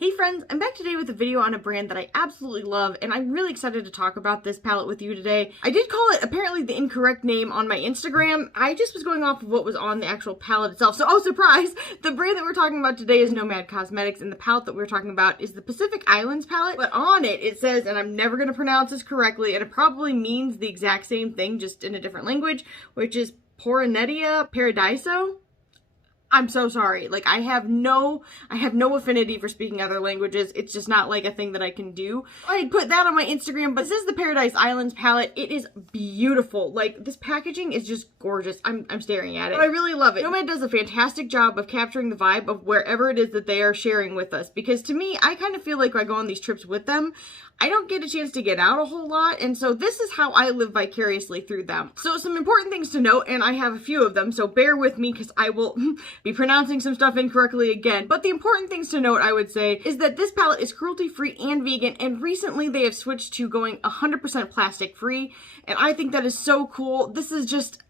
Hey friends, I'm back today with a video on a brand that I absolutely love, and I'm really excited to talk about this palette with you today. I did call it apparently the incorrect name on my Instagram. I just was going off of what was on the actual palette itself. So, oh surprise! The brand that we're talking about today is Nomad Cosmetics, and the palette that we're talking about is the Pacific Islands palette. But on it, it says, and I'm never going to pronounce this correctly, and it probably means the exact same thing, just in a different language, which is Poranetia Paradiso. I'm so sorry. Like, I have no affinity for speaking other languages. It's just not like a thing that I can do. I put that on my Instagram, but this is the Paradise Islands palette. It is beautiful. Like, this packaging is just gorgeous. I'm staring at it. But I really love it. Nomad does a fantastic job of capturing the vibe of wherever it is that they are sharing with us. Because to me, I kind of feel like when I go on these trips with them, I don't get a chance to get out a whole lot, and so this is how I live vicariously through them. So some important things to note, and I have a few of them, so bear with me because I will be pronouncing some stuff incorrectly again. But the important things to note, I would say, is that this palette is cruelty-free and vegan, and recently they have switched to going 100% plastic-free, and I think that is so cool. This is just...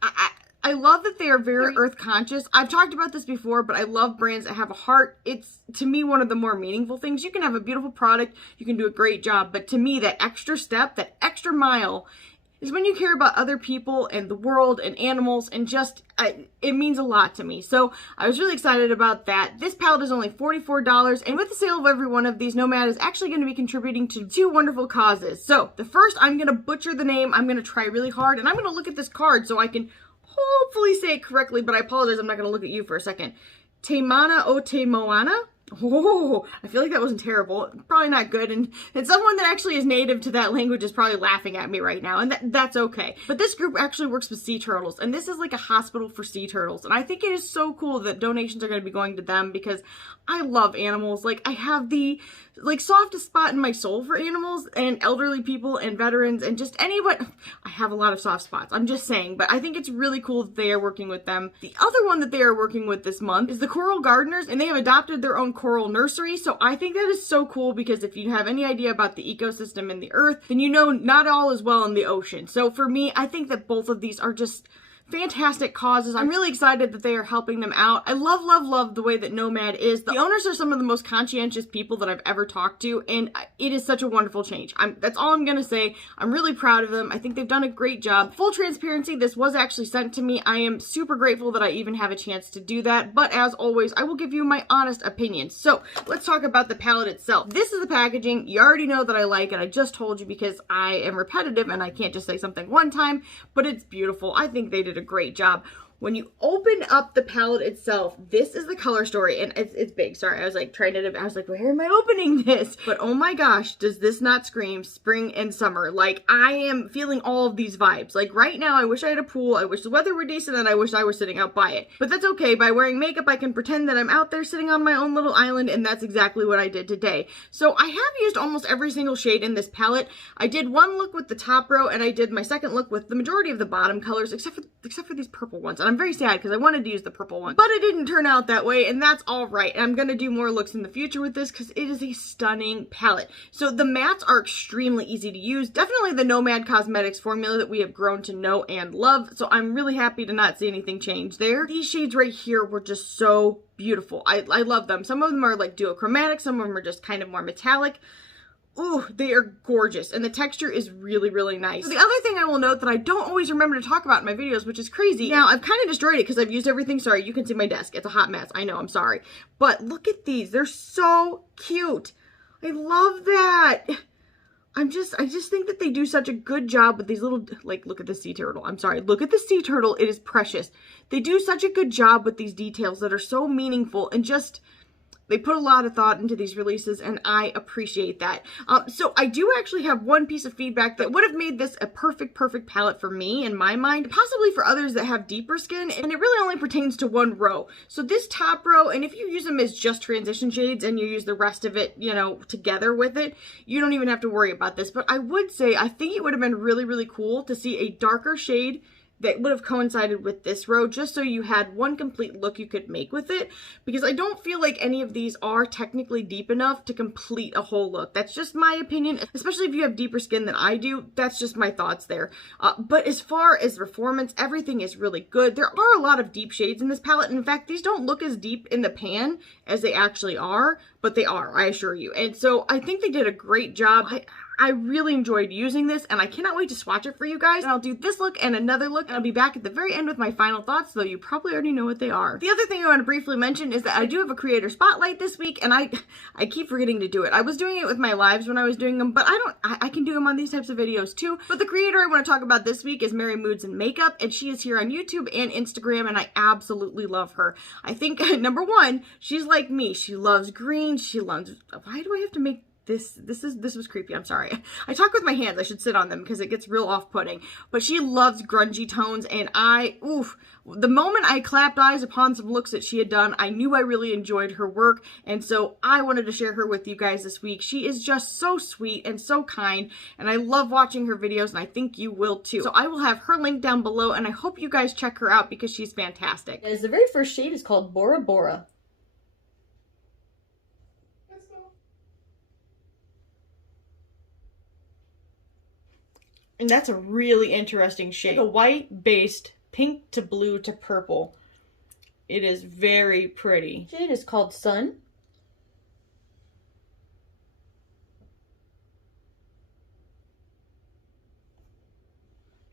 I love that they are very earth conscious. I've talked about this before, but I love brands that have a heart. It's, to me, one of the more meaningful things. You can have a beautiful product, you can do a great job, but to me, that extra step, that extra mile, is when you care about other people and the world and animals, and just, it means a lot to me. So I was really excited about that. This palette is only $44, and with the sale of every one of these, Nomad is actually going to be contributing to 2 wonderful causes. So the first, I'm going to butcher the name. I'm going to try really hard, and I'm going to look at this card so I can hopefully say it correctly, but I apologize, I'm not going to look at you for a second. Temana o Temoana? Oh, I feel like that wasn't terrible. Probably not good, and someone that actually is native to that language is probably laughing at me right now, and that's okay. But this group actually works with sea turtles, and this is like a hospital for sea turtles, and I think it is so cool that donations are going to be going to them because I love animals. Like, I have the softest spot in my soul for animals and elderly people and veterans and just anyone. I have a lot of soft spots, I'm just saying, but I think it's really cool that they are working with them. The other one that they are working with this month is the Coral Gardeners, and they have adopted their own coral nursery. So I think that is so cool because if you have any idea about the ecosystem in the earth, then you know not all is well in the ocean. So for me, I think that both of these are just fantastic causes. I'm really excited that they are helping them out. I love, love, love the way that Nomad is. The owners are some of the most conscientious people that I've ever talked to, and it is such a wonderful change. That's all I'm gonna say. I'm really proud of them. I think they've done a great job. Full transparency, this was actually sent to me. I am super grateful that I even have a chance to do that, but as always, I will give you my honest opinion. So let's talk about the palette itself. This is the packaging. You already know that I like it. I just told you because I am repetitive and I can't just say something one time, but it's beautiful. I think they did a great job. When you open up the palette itself, this is the color story, and it's big. Sorry, I was like trying to, I was like, where am I opening this? But oh my gosh, does this not scream spring and summer? Like, I am feeling all of these vibes. Like, right now, I wish I had a pool, I wish the weather were decent, and I wish I were sitting out by it. But that's okay. By wearing makeup, I can pretend that I'm out there sitting on my own little island, and that's exactly what I did today. So I have used almost every single shade in this palette. I did one look with the top row, and I did my second look with the majority of the bottom colors, except for these purple ones. And I'm very sad because I wanted to use the purple one, but it didn't turn out that way, and that's all right. And I'm going to do more looks in the future with this because it is a stunning palette. So the mattes are extremely easy to use. Definitely the Nomad Cosmetics formula that we have grown to know and love. So I'm really happy to not see anything change there. These shades right here were just so beautiful. I love them. Some of them are like duochromatic. Some of them are just kind of more metallic. Ooh, they are gorgeous, and the texture is really, really nice. So the other thing I will note that I don't always remember to talk about in my videos, which is crazy. Now, I've kind of destroyed it because I've used everything. Sorry, you can see my desk. It's a hot mess. I know, I'm sorry. But look at these. They're so cute. I love that. I just think that they do such a good job with these little, like, look at the sea turtle. I'm sorry. Look at the sea turtle. It is precious. They do such a good job with these details that are so meaningful and just... They put a lot of thought into these releases, and I appreciate that. So I do actually have one piece of feedback that would have made this a perfect palette for me in my mind, possibly for others that have deeper skin, and it really only pertains to one row. So this top row, and if you use them as just transition shades and you use the rest of it, you know, together with it, you don't even have to worry about this. But I would say, I think it would have been really, really cool to see a darker shade that would have coincided with this row, just so you had one complete look you could make with it, because I don't feel like any of these are technically deep enough to complete a whole look. That's just my opinion, especially if you have deeper skin than I do. That's just my thoughts there. But as far as performance, everything is really good. There are a lot of deep shades in this palette. In fact, these don't look as deep in the pan as they actually are, but they are, I assure you. And so I think they did a great job. I really enjoyed using this, and I cannot wait to swatch it for you guys. And I'll do this look and another look, and I'll be back at the very end with my final thoughts, though you probably already know what they are. The other thing I want to briefly mention is that I do have a creator spotlight this week, and I keep forgetting to do it. I was doing it with my lives when I was doing them, but I can do them on these types of videos too. But the creator I want to talk about this week is Mary Moods and Makeup, and she is here on YouTube and Instagram, and I absolutely love her. I think, number one, she's like me. She loves green. She loves, why do I have to make this was creepy. I'm sorry. I talk with my hands. I should sit on them because it gets real off-putting. But she loves grungy tones, and the moment I clapped eyes upon some looks that she had done, I knew I really enjoyed her work, and so I wanted to share her with you guys this week. She is just so sweet and so kind, and I love watching her videos, and I think you will too. So I will have her link down below, and I hope you guys check her out because she's fantastic. As the very first shade is called Bora Bora. And that's a really interesting shade. Like a white-based pink to blue to purple. It is very pretty. Shade is called Sun.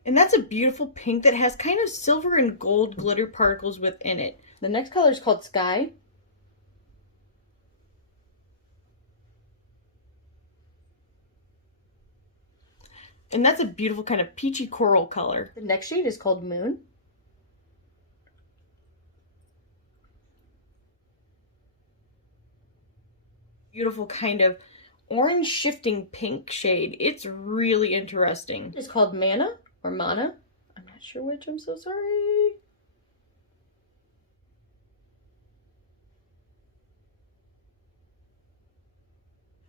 And that's a beautiful pink that has kind of silver and gold glitter particles within it. The next color is called Sky. And that's a beautiful kind of peachy coral color. The next shade is called Moon. Beautiful kind of orange shifting pink shade. It's really interesting. It's called Mana or Mana. I'm not sure which. I'm so sorry.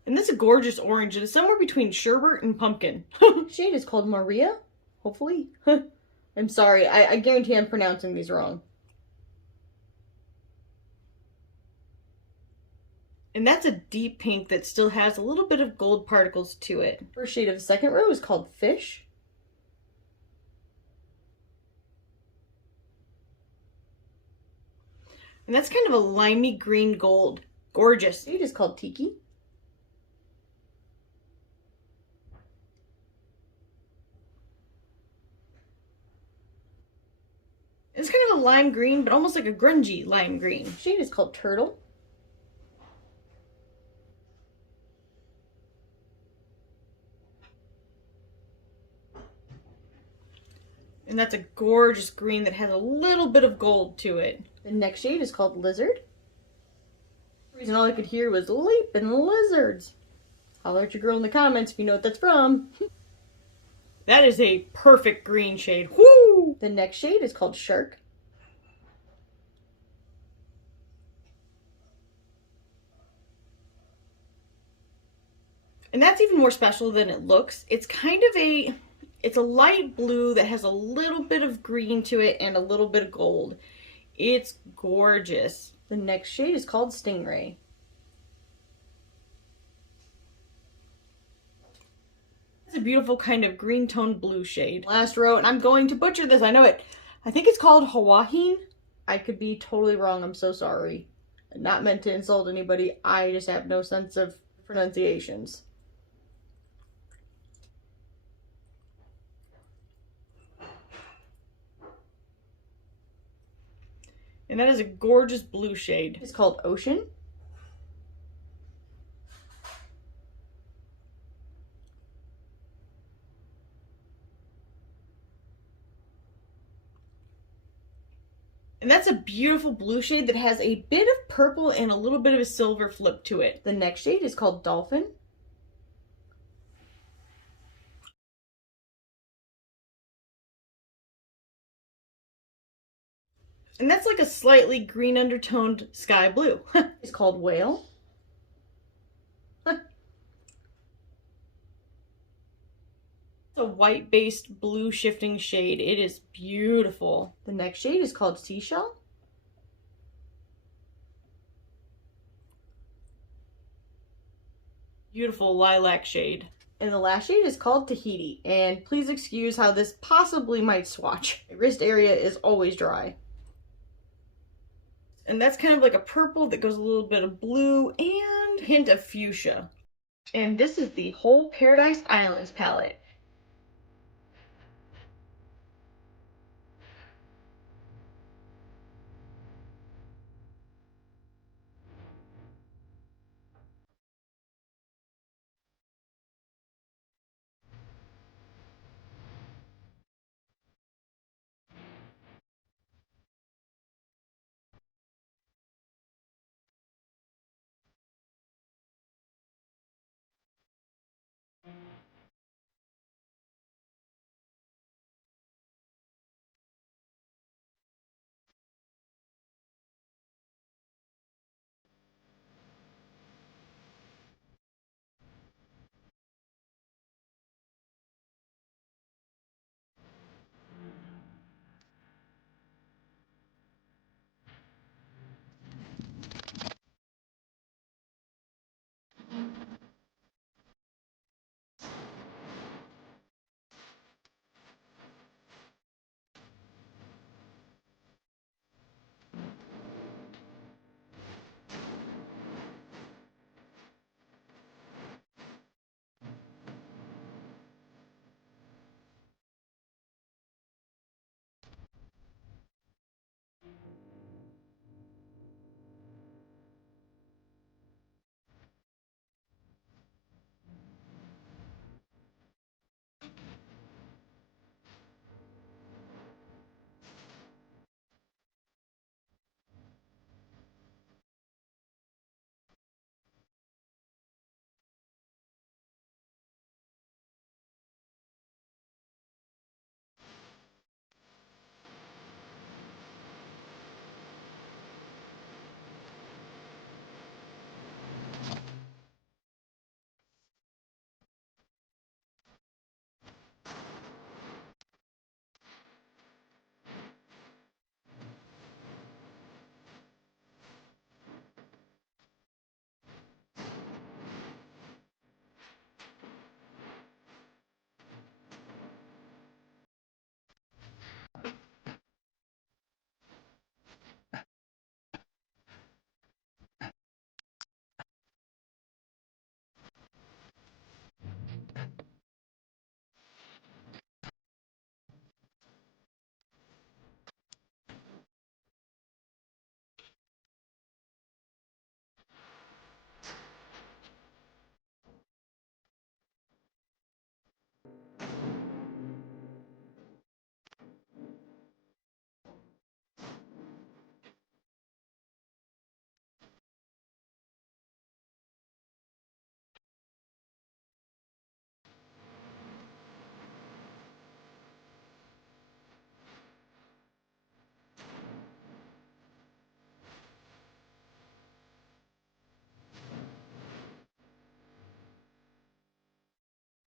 And this is a gorgeous orange. It is somewhere between sherbet and pumpkin. Shade is called Maria. Hopefully. I'm sorry. I guarantee I'm pronouncing these wrong. And that's a deep pink that still has a little bit of gold particles to it. First shade of the second row is called Fish. And that's kind of a limey green gold. Gorgeous. Shade is called Tiki. It's kind of a lime green, but almost like a grungy lime green. Shade is called Turtle. And that's a gorgeous green that has a little bit of gold to it. The next shade is called Lizard. The reason all I could hear was leaping lizards. Holler at your girl in the comments if you know what that's from. That is a perfect green shade. Woo! The next shade is called Shark. And that's even more special than it looks. It's kind of it's a light blue that has a little bit of green to it and a little bit of gold. It's gorgeous. The next shade is called Stingray. It's a beautiful kind of green toned blue shade. Last row, and I'm going to butcher this, I know it. I think it's called Hawaiian. I could be totally wrong, I'm so sorry. Not meant to insult anybody, I just have no sense of pronunciations. And that is a gorgeous blue shade. It's called Ocean. And that's a beautiful blue shade that has a bit of purple and a little bit of a silver flip to it. The next shade is called Dolphin. And that's like a slightly green undertoned sky blue. It's called Whale. It's a white-based blue shifting shade. It is beautiful. The next shade is called Seashell. Beautiful lilac shade. And the last shade is called Tahiti. And please excuse how this possibly might swatch. My wrist area is always dry. And that's kind of like a purple that goes a little bit of blue and and hint of fuchsia. And this is the whole Paradise Islands palette.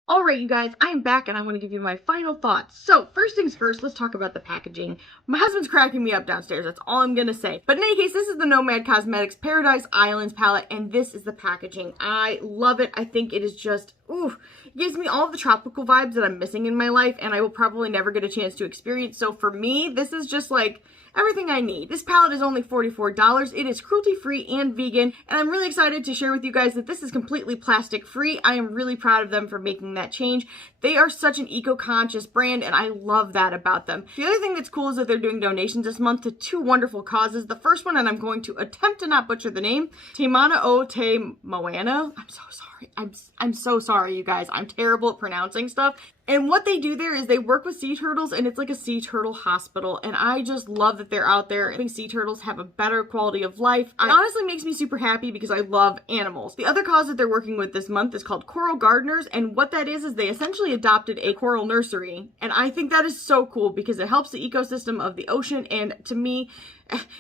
Alright, you guys, I'm back and I'm going to give you my final thoughts. So, first things first, let's talk about the packaging. My husband's cracking me up downstairs, that's all I'm going to say. But in any case, this is the Nomad Cosmetics Paradise Islands palette, and this is the packaging. I love it. I think it is just, ooh, it gives me all of the tropical vibes that I'm missing in my life, and I will probably never get a chance to experience. So for me, this is just like everything I need. This palette is only $44. It is cruelty-free and vegan, and I'm really excited to share with you guys that this is completely plastic-free. I am really proud of them for making that change. They are such an eco-conscious brand, and I love that about them. The other thing that's cool is that they're doing donations this month to two wonderful causes. The first one, and I'm going to attempt to not butcher the name, Te Mana o Te Moana. I'm so sorry. I'm so sorry, you guys. I'm terrible at pronouncing stuff. And what they do there is they work with sea turtles, and it's like a sea turtle hospital. And I just love that they're out there. I think sea turtles have a better quality of life. It honestly makes me super happy because I love animals. The other cause that they're working with this month is called Coral Gardeners. And what that is they essentially adopted a coral nursery. And I think that is so cool because it helps the ecosystem of the ocean. And to me,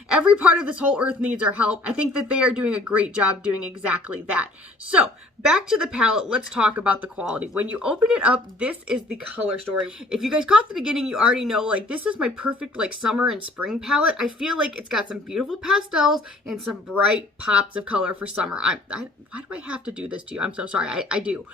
every part of this whole earth needs our help. I think that they are doing a great job doing exactly that. So back to the palette, let's talk about the quality. When you open it up, this is is the color story. If you guys caught the beginning, you already know, like, this is my perfect, like, summer and spring palette. I feel like it's got some beautiful pastels and some bright pops of color for summer. Why do I have to do this to you? I'm so sorry. I do.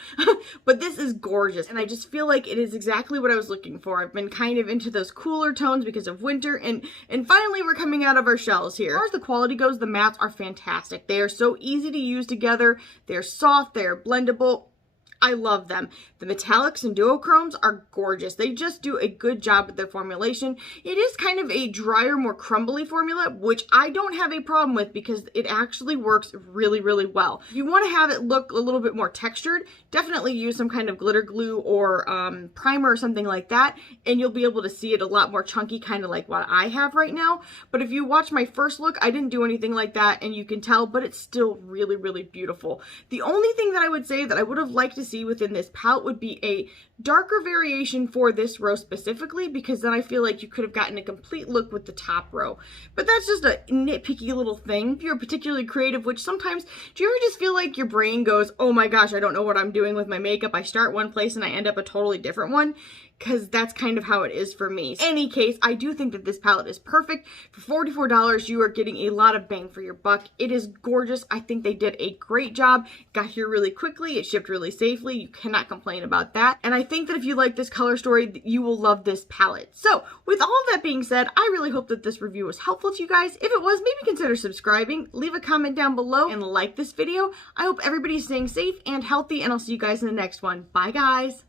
But this is gorgeous, and I just feel like it is exactly what I was looking for. I've been kind of into those cooler tones because of winter, and finally we're coming out of our shells here. As far as the quality goes, the mattes are fantastic. They are so easy to use together. They're soft, they're blendable. I love them. The metallics and duochromes are gorgeous. They just do a good job with their formulation. It is kind of a drier, more crumbly formula, which I don't have a problem with because it actually works really, really well. If you want to have it look a little bit more textured, definitely use some kind of glitter glue or primer or something like that, and you'll be able to see it a lot more chunky, kind of like what I have right now. But if you watch my first look, I didn't do anything like that, and you can tell, but it's still really, really beautiful. The only thing that I would say that I would have liked to see within this palette would be a darker variation for this row specifically, because then I feel like you could have gotten a complete look with the top row. But that's just a nitpicky little thing. If you're particularly creative, which sometimes, do you ever just feel like your brain goes, oh my gosh, I don't know what I'm doing with my makeup. I start one place and I end up a totally different one? Because that's kind of how it is for me. In any case, I do think that this palette is perfect. For $44, you are getting a lot of bang for your buck. It is gorgeous. I think they did a great job. Got here really quickly. It shipped really safely. You cannot complain about that. And I think that if you like this color story, you will love this palette. So with all of that being said, I really hope that this review was helpful to you guys. If it was, maybe consider subscribing, leave a comment down below, and like this video. I hope everybody's staying safe and healthy, and I'll see you guys in the next one. Bye, guys.